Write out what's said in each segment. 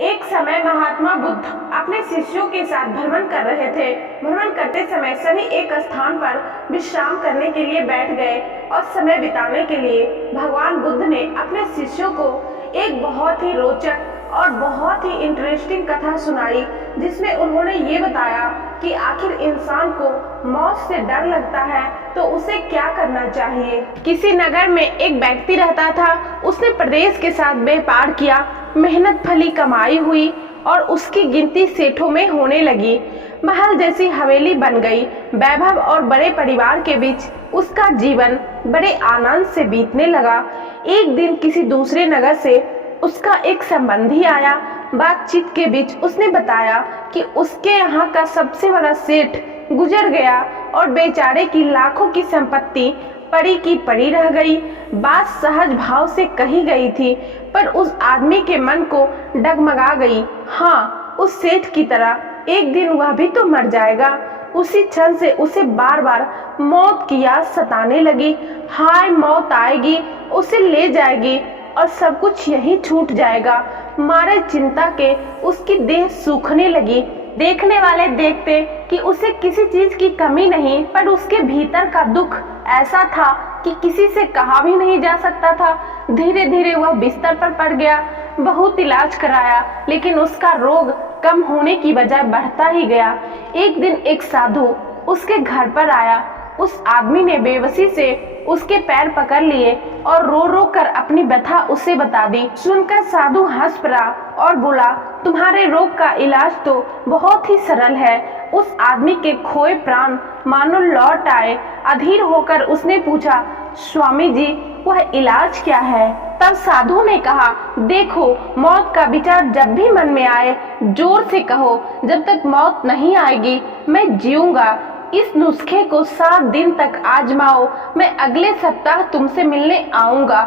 एक समय महात्मा बुद्ध अपने शिष्यों के साथ भ्रमण कर रहे थे। भ्रमण करते समय सभी एक स्थान पर विश्राम करने के लिए बैठ गए और समय बिताने के लिए भगवान बुद्ध ने अपने शिष्यों को एक बहुत ही रोचक और बहुत ही इंटरेस्टिंग कथा सुनाई, जिसमें उन्होंने ये बताया कि आखिर इंसान को मौत से डर लगता है तो उसे क्या करना चाहिए। किसी नगर में एक व्यक्ति रहता था। उसने प्रदेश के साथ व्यापार किया, मेहनत भली कमाई हुई और उसकी गिनती सेठों में होने लगी। महल जैसी हवेली बन गई। वैभव और बड़े परिवार के बीच उसका जीवन बड़े आनंद से बीतने लगा। एक दिन किसी दूसरे नगर से उसका एक संबंधी आया। बातचीत के बीच उसने बताया कि उसके यहाँ का सबसे बड़ा सेठ गुजर गया और बेचारे की लाखों की संपत्ति पड़ी की पड़ी रह गई। बात सहज भाव से कही गई थी, पर उस आदमी के मन को डगमगा गई। हाँ, उस सेठ की तरह एक दिन वह भी तो मर जाएगा। उसी क्षण से उसे बार बार मौत की याद सताने लगी। हाय, मौत आएगी, उसे ले जाएगी और सब कुछ यहीं छूट जाएगा। मारे चिंता के उसकी देह सूखने लगी। देखने वाले देखते कि उसे किसी चीज की कमी नहीं, पर उसके भीतर का दुख ऐसा था कि किसी से कहा भी नहीं जा सकता था। धीरे धीरे वह बिस्तर पर पड़ गया। बहुत इलाज कराया, लेकिन उसका रोग कम होने की बजाय बढ़ता ही गया। एक दिन एक साधु उसके घर पर आया। उस आदमी ने बेबसी से उसके पैर पकड़ लिए और रो रो कर अपनी व्यथा उसे बता दी। सुनकर साधु हंस पड़ा और बोला, तुम्हारे रोग का इलाज तो बहुत ही सरल है। उस आदमी के खोए प्राण मानो लौट आए। अधीर होकर उसने पूछा, स्वामी जी, वह इलाज क्या है? तब साधु ने कहा, देखो, मौत का विचार जब भी मन में आए जोर से कहो, जब तक मौत नहीं आएगी मैं जीऊंगा। इस नुस्खे को 7 दिन तक आजमाओ। मैं अगले सप्ताह तुमसे मिलने आऊंगा।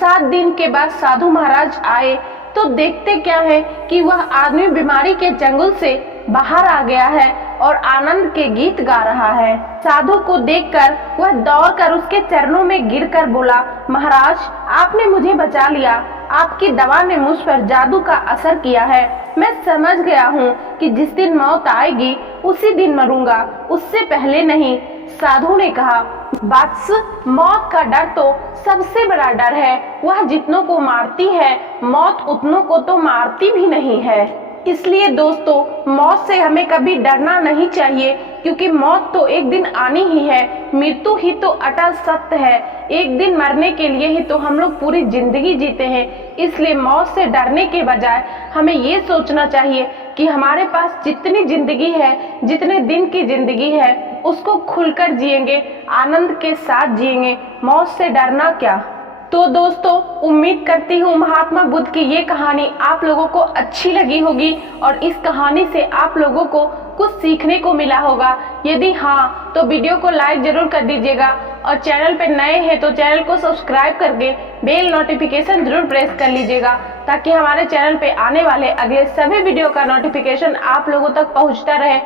7 दिन के बाद साधु महाराज आए तो देखते क्या है कि वह आदमी बीमारी के चंगुल से बाहर आ गया है और आनंद के गीत गा रहा है। साधु को देखकर वह दौड़कर उसके चरणों में गिरकर बोला, महाराज, आपने मुझे बचा लिया। आपकी दवा ने मुझ पर जादू का असर किया है। मैं समझ गया हूँ कि जिस दिन मौत आएगी उसी दिन मरूंगा, उससे पहले नहीं। साधु ने कहा, वत्स, मौत का डर तो सबसे बड़ा डर है। वह जितनों को मारती है, मौत उतनों को तो मारती भी नहीं है। इसलिए दोस्तों, मौत से हमें कभी डरना नहीं चाहिए, क्योंकि मौत तो एक दिन आनी ही है। मृत्यु ही तो अटल सत्य है। एक दिन मरने के लिए ही तो हम लोग पूरी जिंदगी जीते हैं। इसलिए मौत से डरने के बजाय हमें ये सोचना चाहिए कि हमारे पास जितनी जिंदगी है, जितने दिन की जिंदगी है, उसको खुलकर जिएंगे, आनंद के साथ जिएंगे। मौत से डरना क्या। तो दोस्तों, उम्मीद करती हूँ महात्मा बुद्ध की ये कहानी आप लोगों को अच्छी लगी होगी और इस कहानी से आप लोगों को कुछ सीखने को मिला होगा। यदि हाँ, तो वीडियो को लाइक जरूर कर दीजिएगा और चैनल पर नए हैं तो चैनल को सब्सक्राइब करके बेल नोटिफिकेशन जरूर प्रेस कर लीजिएगा, ताकि हमारे चैनल पे आने वाले अगले सभी वीडियो का नोटिफिकेशन आप लोगों तक पहुँचता रहे।